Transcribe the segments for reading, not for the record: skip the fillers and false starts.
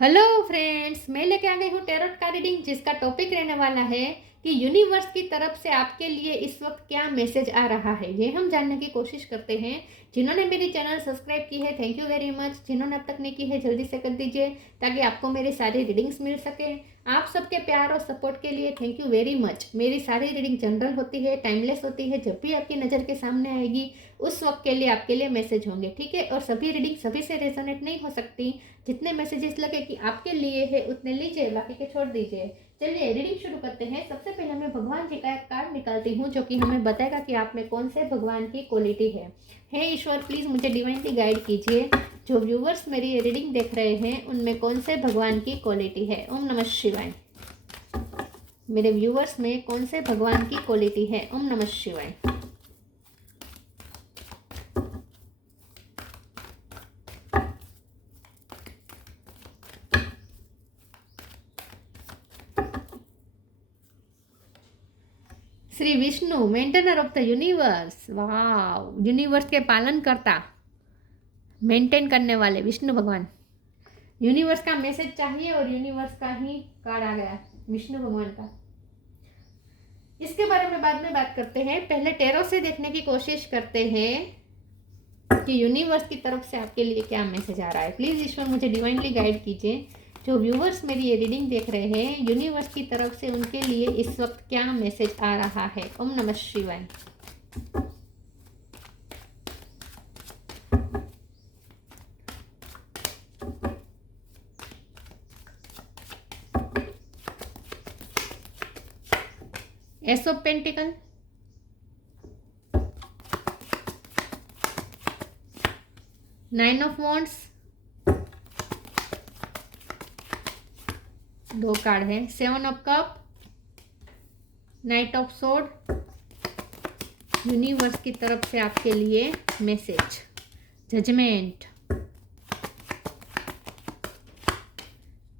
Hello friends, मैं लेके आ गई हूँ टैरोट का रीडिंग, जिसका टॉपिक रहने वाला है कि यूनिवर्स की तरफ से आपके लिए इस वक्त क्या मैसेज आ रहा है। ये हम जानने की कोशिश करते हैं। जिन्होंने मेरी चैनल सब्सक्राइब की है, थैंक यू वेरी मच। जिन्होंने अब तक नहीं की है, जल्दी से कर दीजिए ताकि आपको मेरी सारी रीडिंग्स मिल सके। आप सबके प्यार और सपोर्ट के लिए थैंक यू वेरी मच। मेरी सारी रीडिंग जनरल होती है, टाइमलेस होती है। जब भी आपकी नज़र के सामने आएगी उस वक्त के लिए आपके लिए मैसेज होंगे, ठीक है। और सभी रीडिंग सभी से रेजोनेट नहीं हो सकती। जितने मैसेजेस लगे कि आपके लिए है उतने लीजिए, बाकी के छोड़ दीजिए। चलिए रीडिंग शुरू करते हैं। सबसे पहले मैं भगवान जी का एक कार्ड निकालती हूँ जो कि हमें बताएगा कि आप में कौन से भगवान की क्वालिटी है। हे ईश्वर, प्लीज़ मुझे डिवाइनली गाइड कीजिए। जो व्यूवर्स मेरी ये रीडिंग देख रहे हैं उनमें कौन से भगवान की क्वालिटी है। ओम नमः शिवाय। मेरे व्यूवर्स में कौन से भगवान की क्वालिटी है। ओम नमः शिवाय। Shri Vishnu, maintainer of the universe. वाह, यूनिवर्स के पालन करता, मेंटेन करने वाले विष्णु भगवान। यूनिवर्स का मैसेज चाहिए और यूनिवर्स का ही कार्ड आ गया, विष्णु भगवान का। इसके बारे में बाद में बात करते हैं। पहले टैरो से देखने की कोशिश करते हैं कि यूनिवर्स की तरफ से आपके लिए क्या मैसेज आ रहा है। प्लीज़ ईश्वर मुझे डिवाइनली गाइड कीजिए। जो व्यूवर्स मेरी ये रीडिंग देख रहे हैं, यूनिवर्स की तरफ से उनके लिए इस वक्त क्या मैसेज आ रहा है। ओम नमः शिवाय। Ace of pentacle, nine of wands, दो कार्ड है, seven of cup, knight of sword. Universe की तरफ से आपके लिए message, judgement,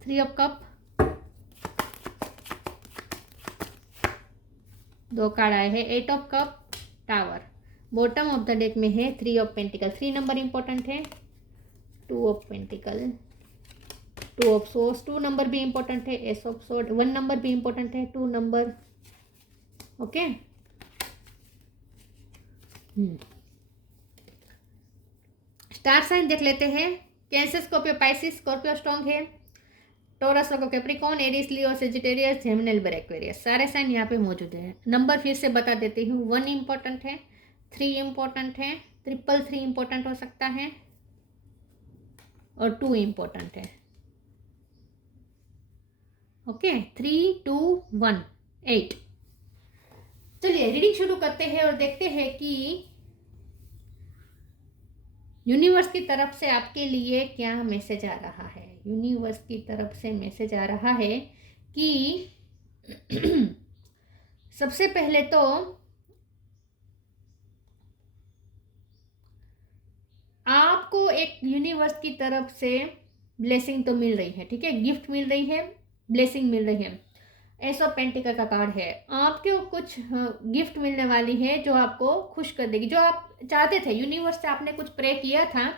three of cup, दो कार्ड आए हैं, eight of cup, tower. Bottom of the deck में है three of pentacle. Three number important है, two of pentacle, two of swords, two number भी इंपॉर्टेंट है, ace of sword, one number भी important है, to number. Okay, star sign देख लेते हैं। Cancer, Scorpio, Pisces. Scorpio strong है। Taurus, Virgo, Capricorn, Aries, Leo, Sagittarius, Gemini, Libra, Aquarius, सारे sign यहाँ पे मौजूद हैं। नंबर फिर से बता देती हूँ, वन इंपॉर्टेंट है, थ्री इंपॉर्टेंट है, ट्रिपल थ्री इंपॉर्टेंट हो सकता है और टू इंपॉर्टेंट है। Okay, three, two, one, eight. चलिए रीडिंग शुरू करते हैं और देखते हैं कि यूनिवर्स की तरफ से आपके लिए क्या मैसेज आ रहा है। यूनिवर्स की तरफ से मैसेज आ रहा है कि सबसे पहले तो आपको एक यूनिवर्स की तरफ से ब्लेसिंग तो मिल रही है, ठीक है, गिफ्ट मिल रही है, ब्लेसिंग मिल रही है। एस ऑफ पेंटिकल का कार्ड है। आपको कुछ गिफ्ट मिलने वाली है जो आपको खुश कर देगी। जो आप चाहते थे, यूनिवर्स से आपने कुछ प्रे किया था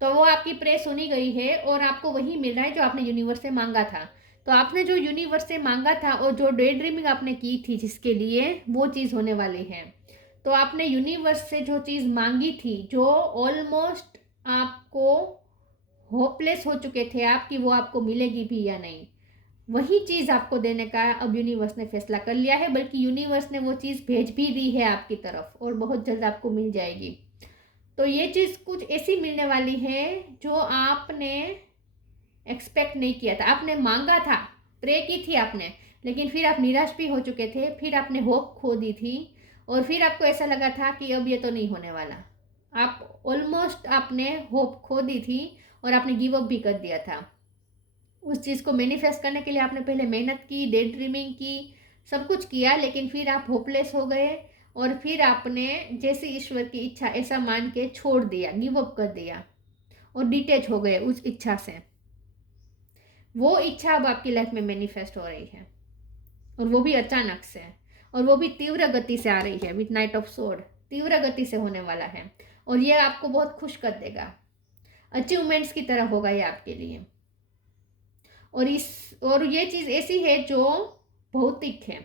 तो वो आपकी प्रे सुनी गई है और आपको वही मिल रहा है जो आपने यूनिवर्स से मांगा था। तो आपने जो यूनिवर्स से मांगा था और जो डे ड्रीमिंग आपने की थी जिसके लिए, वो चीज़ होने वाली है। तो आपने यूनिवर्स से जो चीज़ मांगी थी, जो ऑलमोस्ट आपको होपलेस हो चुके थे आपकी, वो आपको मिलेगी भी या नहीं, वही चीज़ आपको देने का अब यूनिवर्स ने फैसला कर लिया है। बल्कि यूनिवर्स ने वो चीज़ भेज भी दी है आपकी तरफ और बहुत जल्द आपको मिल जाएगी। तो ये चीज़ कुछ ऐसी मिलने वाली है जो आपने एक्सपेक्ट नहीं किया था। आपने मांगा था, प्रे की थी आपने, लेकिन फिर आप निराश भी हो चुके थे, फिर आपने होप खो दी थी और फिर आपको ऐसा लगा था कि अब ये तो नहीं होने वाला। आप ऑलमोस्ट आपने होप खो दी थी और आपने गिव अप भी कर दिया था। उस चीज़ को मैनिफेस्ट करने के लिए आपने पहले मेहनत की, डे ड्रीमिंग की, सब कुछ किया, लेकिन फिर आप होपलेस हो गए और फिर आपने जैसे ईश्वर की इच्छा ऐसा मान के छोड़ दिया, गिव अप कर दिया और डिटेच हो गए उस इच्छा से। वो इच्छा अब आपकी लाइफ में मैनिफेस्ट हो रही है और वो भी अचानक से, और वो भी तीव्र गति से आ रही है। विथ नाइट ऑफ सोर्ड तीव्र गति से होने वाला है और ये आपको बहुत खुश कर देगा। अचीवमेंट्स की तरह होगा ये आपके लिए। और ये चीज़ ऐसी है जो भौतिक है,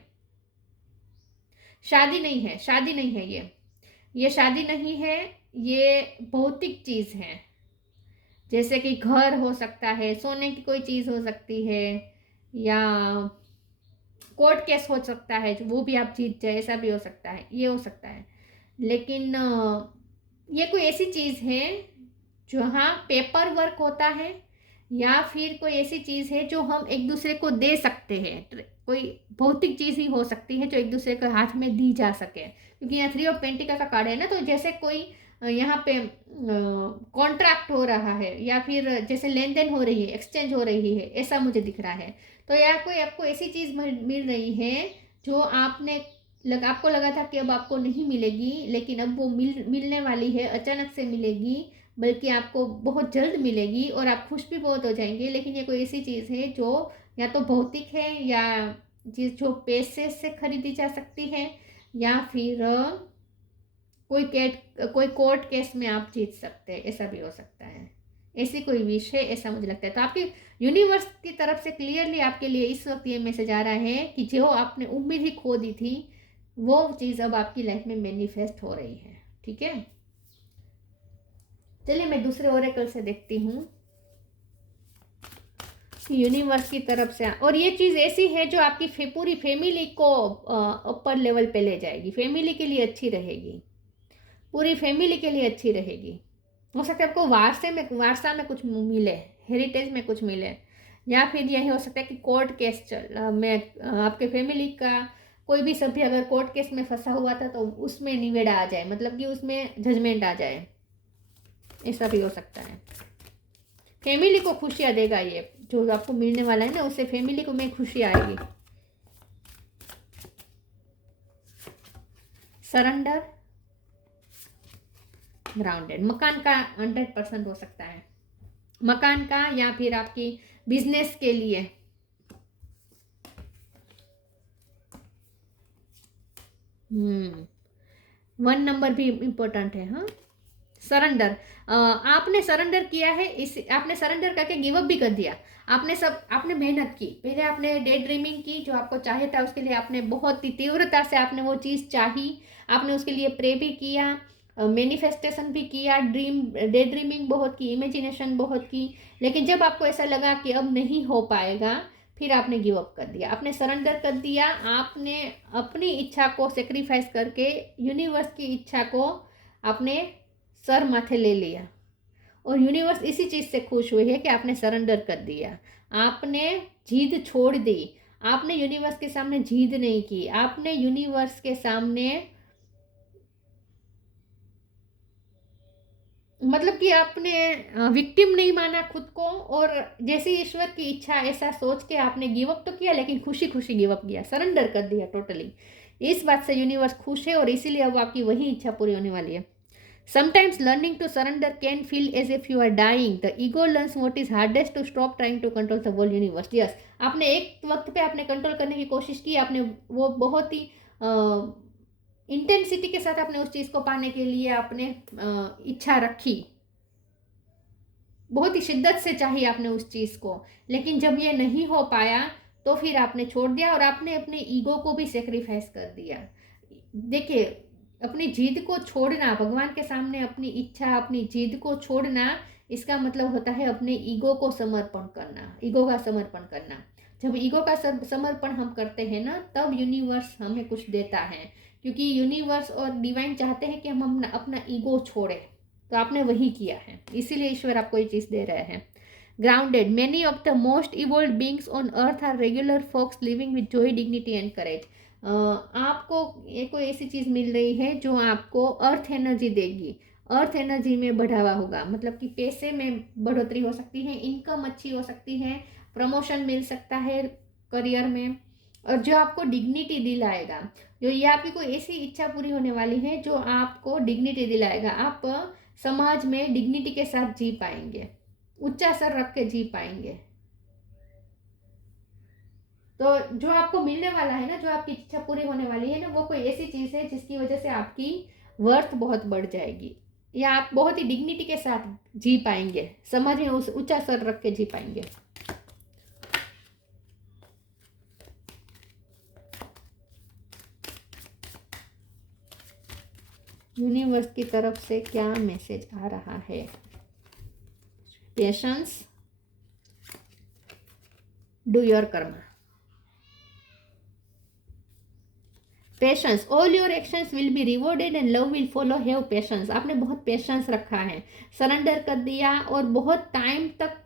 शादी नहीं है, शादी नहीं है ये शादी नहीं है, ये भौतिक चीज़ है। जैसे कि घर हो सकता है, सोने की कोई चीज़ हो सकती है, या कोर्ट केस हो सकता है, वो भी आप जीत जाए, ऐसा भी हो सकता है, ये हो सकता है। लेकिन ये कोई ऐसी चीज़ है जहाँ पेपर वर्क होता है, या फिर कोई ऐसी चीज़ है जो हम एक दूसरे को दे सकते हैं। कोई भौतिक चीज़ ही हो सकती है जो एक दूसरे के हाथ में दी जा सके, क्योंकि यहाँ 3 ऑफ पेंटिकल का कार्ड है ना, तो जैसे कोई यहाँ पे कॉन्ट्रैक्ट हो रहा है, या फिर जैसे लेन देन हो रही है, एक्सचेंज हो रही है, ऐसा मुझे दिख रहा है। तो या कोई आपको ऐसी चीज़ मिल रही है जो आपको लगा था कि अब आपको नहीं मिलेगी, लेकिन अब वो मिलने वाली है, अचानक से मिलेगी, बल्कि आपको बहुत जल्द मिलेगी और आप खुश भी बहुत हो जाएंगे। लेकिन ये कोई ऐसी चीज़ है जो या तो भौतिक है, या चीज़ जो पैसे से खरीदी जा सकती है, या फिर कोई कोर्ट केस में आप जीत सकते हैं, ऐसा भी हो सकता है। ऐसी कोई विश है, ऐसा मुझे लगता है। तो आपके यूनिवर्स की तरफ से क्लियरली आपके लिए इस वक्त ये मैसेज आ रहा है कि जो आपने उम्मीद ही खो दी थी, वो चीज़ अब आपकी लाइफ में मैनिफेस्ट हो रही है। ठीक है, चलिए मैं दूसरे ओरेकल से देखती हूँ यूनिवर्स की तरफ से। और ये चीज़ ऐसी है जो आपकी पूरी फैमिली को ऊपर लेवल पे ले जाएगी, फैमिली के लिए अच्छी रहेगी, पूरी फैमिली के लिए अच्छी रहेगी। हो सकता है आपको वारसा में कुछ मिले, हेरिटेज में कुछ मिले, या फिर यही हो सकता है कि कोर्ट केस में आपके फैमिली का कोई भी सभ्य अगर कोर्ट केस में फंसा हुआ था तो उसमें निवेड़ा आ जाए, मतलब कि उसमें जजमेंट आ जाए, ऐसा भी हो सकता है। फैमिली को खुशियाँ देगा ये जो आपको मिलने वाला है ना, उससे फैमिली को में खुशी आएगी। सरेंडर, ग्राउंडेड, मकान का 100% हो सकता है, मकान का, या फिर आपकी बिजनेस के लिए। वन नंबर भी इम्पोर्टेंट है। हाँ, सरेंडर, आपने सरेंडर किया है, आपने सरेंडर करके गिव अप भी कर दिया। आपने मेहनत की, पहले आपने डे ड्रीमिंग की, जो आपको चाहे था उसके लिए आपने बहुत ही तीव्रता से आपने वो चीज़ चाही, आपने उसके लिए प्रे भी किया, मैनिफेस्टेशन भी किया, डे ड्रीमिंग बहुत की, इमेजिनेशन बहुत की। लेकिन जब आपको ऐसा लगा कि अब नहीं हो पाएगा, फिर आपने गिव अप कर दिया, आपने सरेंडर कर दिया, आपने अपनी इच्छा को सेक्रीफाइस करके यूनिवर्स की इच्छा को आपने सर माथे ले लिया। और यूनिवर्स इसी चीज़ से खुश हुई है कि आपने सरेंडर कर दिया, आपने जीद छोड़ दी, आपने यूनिवर्स के सामने जीद नहीं की, आपने यूनिवर्स के सामने मतलब कि आपने विक्टिम नहीं माना खुद को, और जैसी ईश्वर की इच्छा ऐसा सोच के आपने गिव अप तो किया, लेकिन खुशी खुशी गिव अप किया, सरेंडर कर दिया टोटली। इस बात से यूनिवर्स खुश है और इसीलिए अब आपकी वही इच्छा पूरी होने वाली है। Sometimes learning to surrender can feel as if you are dying, the ego learns what is hardest to stop trying to control the whole universe. Yes, आपने एक वक्त पे आपने कंट्रोल करने की कोशिश की, आपने वो बहुत ही इंटेंसिटी के साथ आपने उस चीज़ को पाने के लिए आपने इच्छा रखी, बहुत ही शिद्दत से चाहिए आपने उस चीज़ को, लेकिन जब ये नहीं हो पाया तो फिर आपने छोड़ दिया और आपने अपने ईगो को भी सेक्रीफाइस कर दिया। देखिए, अपनी जिद को छोड़ना, भगवान के सामने अपनी इच्छा, अपनी जिद को छोड़ना, इसका मतलब होता है अपने ईगो को समर्पण करना, ईगो का समर्पण करना। जब ईगो का समर्पण हम करते हैं ना, तब यूनिवर्स हमें कुछ देता है, क्योंकि यूनिवर्स और डिवाइन चाहते हैं कि हम अपना ईगो छोड़ें। तो आपने वही किया है, इसीलिए ईश्वर आपको ये चीज़ दे रहे हैं। Grounded, many of the most evolve beings on earth are regular folks living with joy, dignity and courage. आपको एक कोई ऐसी चीज़ मिल रही है जो आपको अर्थ एनर्जी देगी, अर्थ एनर्जी में बढ़ावा होगा, मतलब कि पैसे में बढ़ोतरी हो सकती है, इनकम अच्छी हो सकती है, प्रमोशन मिल सकता है करियर में, और जो आपको डिग्निटी दिलाएगा, जो ये आपकी कोई ऐसी इच्छा पूरी होने वाली है जो आपको डिग्निटी दिलाएगा। आप समाज में डिग्निटी के साथ जी पाएंगे, ऊंचा सर रख के जी पाएंगे। तो जो आपको मिलने वाला है ना, जो आपकी इच्छा पूरी होने वाली है ना, वो कोई ऐसी चीज़ है जिसकी वजह से आपकी वर्थ बहुत बढ़ जाएगी, या आप बहुत ही डिग्निटी के साथ जी पाएंगे, समाज में उस ऊंचा सर रख के जी पाएंगे। यूनिवर्स की तरफ से क्या मैसेज आ रहा है? Patience, do your Karma. Patience, all your actions will be rewarded and love will follow, have patience. आपने बहुत पेशेंस रखा है, सरेंडर कर दिया और बहुत टाइम तक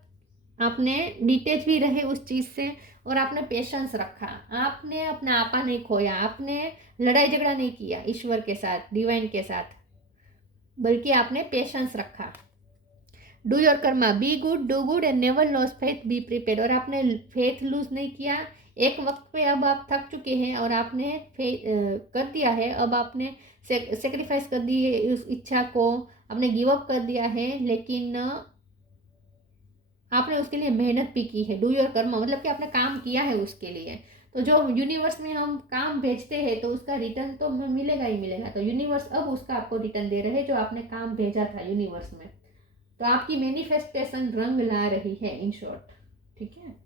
आपने डिटेच भी रहे उस चीज़ से और आपने पेशेंस रखा। आपने अपना आपा नहीं खोया, आपने लड़ाई झगड़ा नहीं किया ईश्वर के साथ, डिवाइन के साथ, बल्कि आपने पेशेंस रखा। Do your Karma, be good, do good and never loss faith, be prepare. और आपने फेथ लूज नहीं किया। एक वक्त पे अब आप थक चुके हैं और आपने कर दिया है, अब आपने सेक्रीफाइस कर दी है उस इच्छा को, आपने गिव अप कर दिया है, लेकिन आपने उसके लिए मेहनत भी की है। डू योर कर्मा मतलब कि आपने काम किया है उसके लिए। तो जो यूनिवर्स में हम काम भेजते हैं तो उसका रिटर्न तो मिलेगा ही मिलेगा। तो यूनिवर्स अब उसका आपको रिटर्न दे रहे हैं जो आपने काम भेजा था यूनिवर्स में। तो आपकी मैनिफेस्टेशन रंग ला रही है इन शॉर्ट, ठीक है।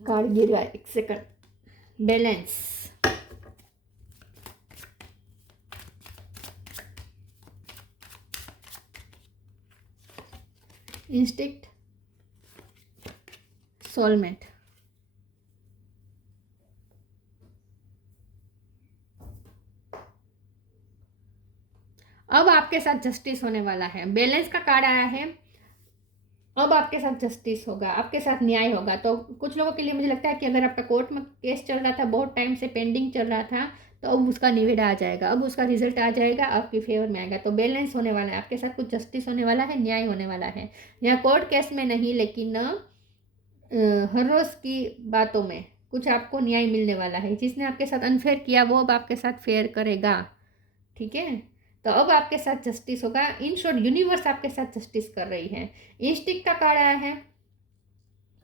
कार्ड गिरा, एक सेकंड। Balance, instinct, soulmate. अब आपके साथ जस्टिस होने वाला है। बैलेंस का कार्ड आया है, अब आपके साथ जस्टिस होगा, आपके साथ न्याय होगा। तो कुछ लोगों के लिए मुझे लगता है कि अगर आपका कोर्ट में केस चल रहा था, बहुत टाइम से पेंडिंग चल रहा था, तो अब उसका निवेड़ा आ जाएगा, अब उसका रिजल्ट आ जाएगा, आपकी फेवर में आएगा। तो बैलेंस होने वाला है, आपके साथ कुछ जस्टिस होने वाला है, न्याय होने वाला है। यहाँ कोर्ट केस में नहीं, लेकिन हर रोज की बातों में कुछ आपको न्याय मिलने वाला है। जिसने आपके साथ अनफेयर किया वो अब आपके साथ फेयर करेगा, ठीक है। तो अब आपके साथ जस्टिस होगा। इन शॉर्ट यूनिवर्स आपके साथ जस्टिस कर रही है। इंस्टिंक्ट का कार्ड आया है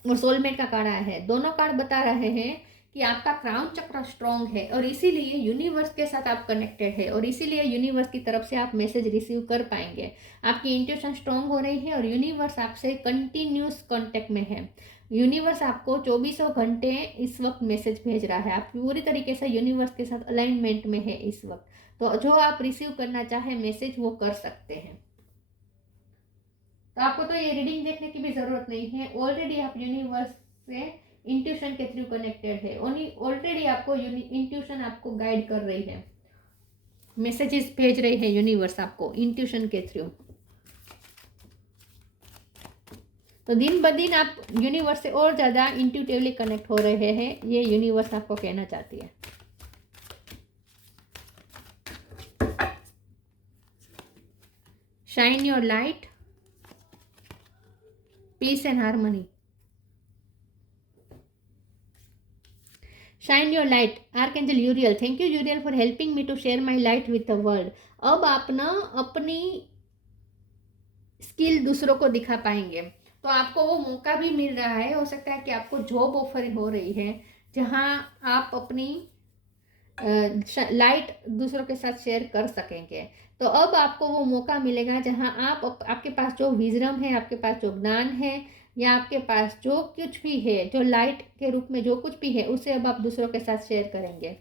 और सोलमेट का कार्ड आया है। दोनों कार्ड बता रहे हैं कि आपका क्राउन चक्र स्ट्रांग है और इसीलिए यूनिवर्स के साथ आप कनेक्टेड है और इसीलिए यूनिवर्स की तरफ से आप मैसेज रिसीव कर पाएंगे। आपकी इंट्यूशन स्ट्रांग हो रही है और यूनिवर्स आपसे कंटिन्यूस कांटेक्ट में है। यूनिवर्स आपको 24 घंटे इस वक्त मैसेज भेज रहा है। आप पूरी तरीके से यूनिवर्स के साथ अलाइनमेंट में है इस वक्त। तो जो आप रिसीव करना चाहे मैसेज वो कर सकते हैं। तो आपको तो ये रीडिंग देखने की भी जरूरत नहीं है, ऑलरेडी आप यूनिवर्स से इंट्यूशन के थ्रू कनेक्टेड है। ऑलरेडी आपको इंट्यूशन आपको गाइड कर रही है, मैसेजेस भेज रही है यूनिवर्स आपको इंट्यूशन के थ्रू। तो दिन ब दिन आप यूनिवर्स से और ज़्यादा इंट्यूटिवली कनेक्ट हो रहे हैं, ये यूनिवर्स आपको कहना चाहती है। Shine your light, peace and harmony. Shine your light, archangel Uriel. Thank you Uriel for helping me to share my light with the world. अब आप ना अपनी स्किल दूसरों को दिखा पाएंगे, तो आपको वो मौका भी मिल रहा है। हो सकता है कि आपको जॉब ऑफर हो रही है जहां आप अपनी लाइट दूसरों के साथ शेयर कर सकेंगे। तो अब आपको वो मौका मिलेगा जहां आपके पास जो विजडम है, आपके पास जो ज्ञान है, या आपके पास जो कुछ भी है, जो लाइट के रूप में जो कुछ भी है, उसे अब आप दूसरों के साथ शेयर करेंगे।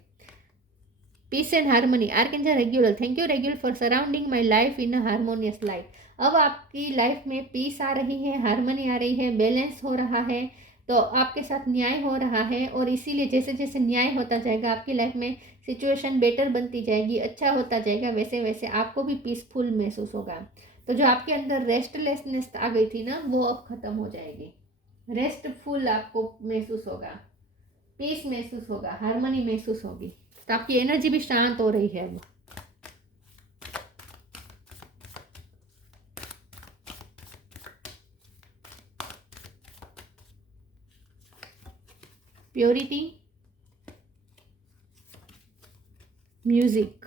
Peace and harmony, archangel Raguel. Thank you Raguel for surrounding my life in a harmonious light. अब आपकी लाइफ में पीस आ रही है, हार्मनी आ रही है, बैलेंस हो रहा है, तो आपके साथ न्याय हो रहा है। और इसीलिए जैसे जैसे न्याय होता जाएगा आपकी लाइफ में सिचुएशन बेटर बनती जाएगी, अच्छा होता जाएगा, वैसे वैसे आपको भी पीसफुल महसूस होगा। तो जो आपके अंदर रेस्टलेसनेस आ गई थी ना, वो अब खत्म हो जाएगी। रेस्टफुल आपको महसूस होगा, पीस महसूस होगा, हार्मनी महसूस होगी। तो आपकी एनर्जी भी शांत हो रही है अब। Purity, music.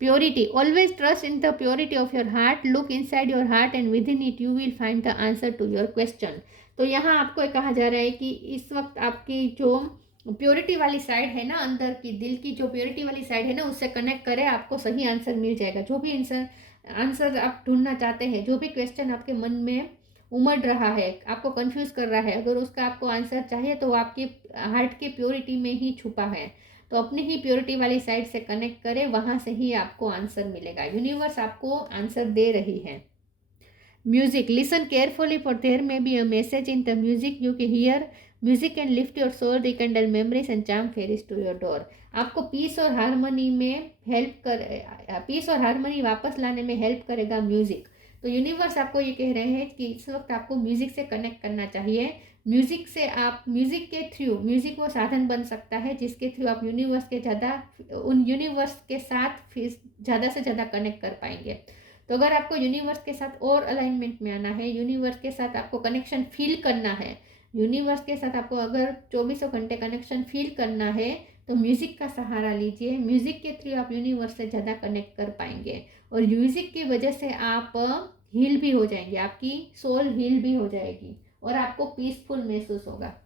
Purity, always trust in the purity of your heart, look inside your heart and within it you will find the answer to your question. तो यहाँ आपको कहा जा रहा है कि इस वक्त आपकी जो प्योरिटी वाली साइड है ना, अंदर की दिल की जो प्योरिटी वाली साइड है ना, उससे कनेक्ट करें, आपको सही आंसर मिल जाएगा। जो भी आंसर आप ढूंढना चाहते हैं, जो भी क्वेश्चन आपके मन में उमड़ रहा है, आपको कंफ्यूज कर रहा है, अगर उसका आपको आंसर चाहिए तो वो आपके हार्ट के प्योरिटी में ही छुपा है। तो अपनी ही प्योरिटी वाली साइड से कनेक्ट करें, वहाँ से ही आपको आंसर मिलेगा। यूनिवर्स आपको आंसर दे रही है। Music, listen carefully for there may be a message in the music you can hear. Music can lift your soul, rekindle memories and charm fairies to your door. आपको peace और harmony में peace और harmony वापस लाने में help करेगा music. तो universe आपको ये कह रहे हैं कि इस वक्त आपको म्यूजिक से कनेक्ट करना चाहिए। म्यूजिक से आप, म्यूजिक के थ्रू, म्यूजिक वो साधन बन सकता है जिसके थ्रू आप यूनिवर्स के यूनिवर्स के साथ ज़्यादा से ज़्यादा कनेक्ट कर पाएंगे। तो अगर आपको यूनिवर्स के साथ और अलाइनमेंट में आना है, यूनिवर्स के साथ आपको कनेक्शन फील करना है, यूनिवर्स के साथ आपको अगर 24 घंटे कनेक्शन फील करना है, तो म्यूज़िक का सहारा लीजिए। म्यूज़िक के थ्रू आप यूनिवर्स से ज़्यादा कनेक्ट कर पाएंगे और म्यूज़िक की वजह से आप हील भी हो जाएंगे, आपकी सोल हील भी हो जाएगी और आपको पीसफुल महसूस होगा।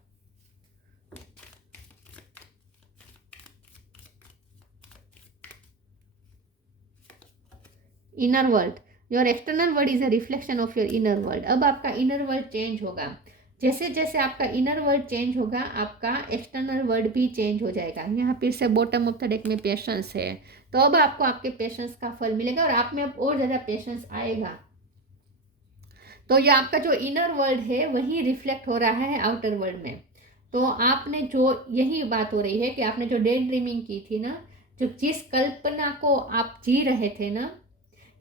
Inner world, your external world is a reflection of your inner world. अब आपका इनर वर्ल्ड चेंज होगा। जैसे जैसे आपका इनर वर्ल्ड चेंज होगा, आपका एक्सटर्नल वर्ल्ड भी चेंज हो जाएगा। यहाँ फिर से बॉटम ऑफ द डेक में पेशेंस है, तो अब आपको आपके पेशेंस का फल मिलेगा और आप में अब और ज़्यादा पेशेंस आएगा। तो ये आपका जो इनर वर्ल्ड है वही रिफ्लेक्ट हो रहा है आउटर वर्ल्ड में। तो आपने जो, यही बात हो रही है कि आपने जो डे ड्रीमिंग की थी ना, जो जिस कल्पना को आप जी रहे थे ना,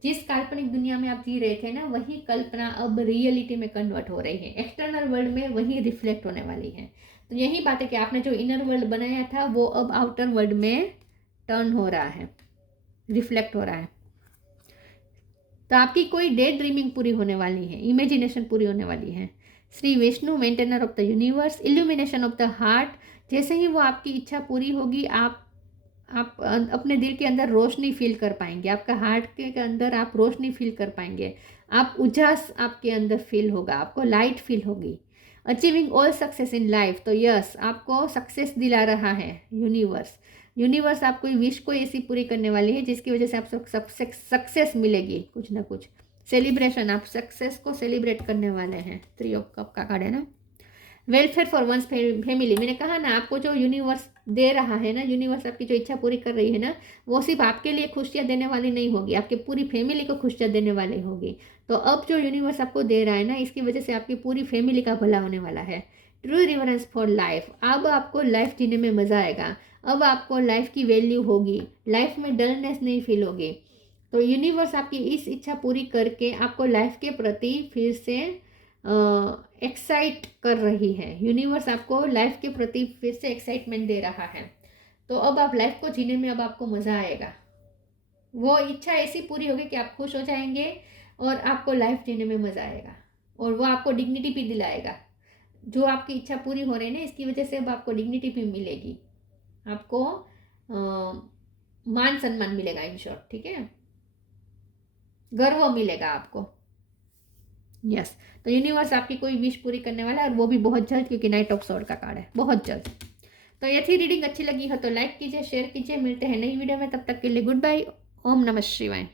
जिस काल्पनिक दुनिया में आप जी रहे थे ना, वही कल्पना अब रियलिटी में कन्वर्ट हो रही है, एक्सटर्नल वर्ल्ड में वही रिफ्लेक्ट होने वाली है। तो यही बात है कि आपने जो इनर वर्ल्ड बनाया था वो अब आउटर वर्ल्ड में टर्न हो रहा है, रिफ्लेक्ट हो रहा है। तो आपकी कोई डे ड्रीमिंग पूरी होने वाली है, इमेजिनेशन पूरी होने वाली है। Shri Vishnu, maintainer of the universe, illumination of the heart. जैसे ही वो आपकी इच्छा पूरी होगी, आप अपने दिल के अंदर रोशनी फील कर पाएंगे, आपका हार्ट के अंदर आप रोशनी फील कर पाएंगे, आप उजास आपके अंदर फील होगा, आपको लाइट फील होगी। Achieving all success in life, तो यस, आपको सक्सेस दिला रहा है यूनिवर्स। यूनिवर्स आपको विश को ऐसी पूरी करने वाली है जिसकी वजह से आप सक्सेस मिलेगी, कुछ ना कुछ सेलिब्रेशन, आप सक्सेस को सेलिब्रेट करने वाले हैं। 3 ऑफ कप का कार्ड है ना। वेलफेयर फॉर वंस फैमिली, मैंने कहा ना, आपको जो यूनिवर्स दे रहा है ना, यूनिवर्स आपकी जो इच्छा पूरी कर रही है ना, वो सिर्फ आपके लिए खुशियाँ देने वाली नहीं होगी, आपकी पूरी फैमिली को खुशियाँ देने वाली होगी। तो अब जो यूनिवर्स आपको दे रहा है ना, इसकी वजह से आपकी पूरी फैमिली का भला होने वाला है। ट्रू रिवरेंस फॉर लाइफ, अब आपको लाइफ जीने में मज़ा आएगा, अब आपको लाइफ की वैल्यू होगी, लाइफ में डलनेस नहीं फील होगी। तो यूनिवर्स आपकी इस इच्छा पूरी करके आपको लाइफ के प्रति फिर से एक्साइट कर रही है। यूनिवर्स आपको लाइफ के प्रति फिर से एक्साइटमेंट दे रहा है। तो अब आप लाइफ को जीने में अब आपको मज़ा आएगा, वो इच्छा ऐसी पूरी होगी कि आप खुश हो जाएंगे और आपको लाइफ जीने में मज़ा आएगा और वो आपको डिग्निटी भी दिलाएगा। जो आपकी इच्छा पूरी हो रही है ना, इसकी वजह से अब आपको डिग्निटी भी मिलेगी, आपको मान सम्मान मिलेगा, इन शॉर्ट, ठीक है, गर्व मिलेगा आपको। यस, तो यूनिवर्स आपकी कोई विश पूरी करने वाला है और वो भी बहुत जल्द, क्योंकि नाइट ऑफ स्वॉर्ड का कार्ड है, बहुत जल्द। तो ये थी रीडिंग, अच्छी लगी हो तो लाइक कीजिए, शेयर कीजिए। मिलते हैं नई वीडियो में, तब तक के लिए गुड बाय। ओम नमः शिवाय।